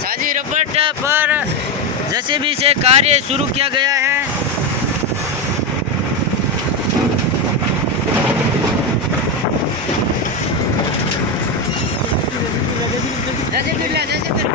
साजी रपट पर जेसीबी से कार्य शुरू किया गया है। जैसे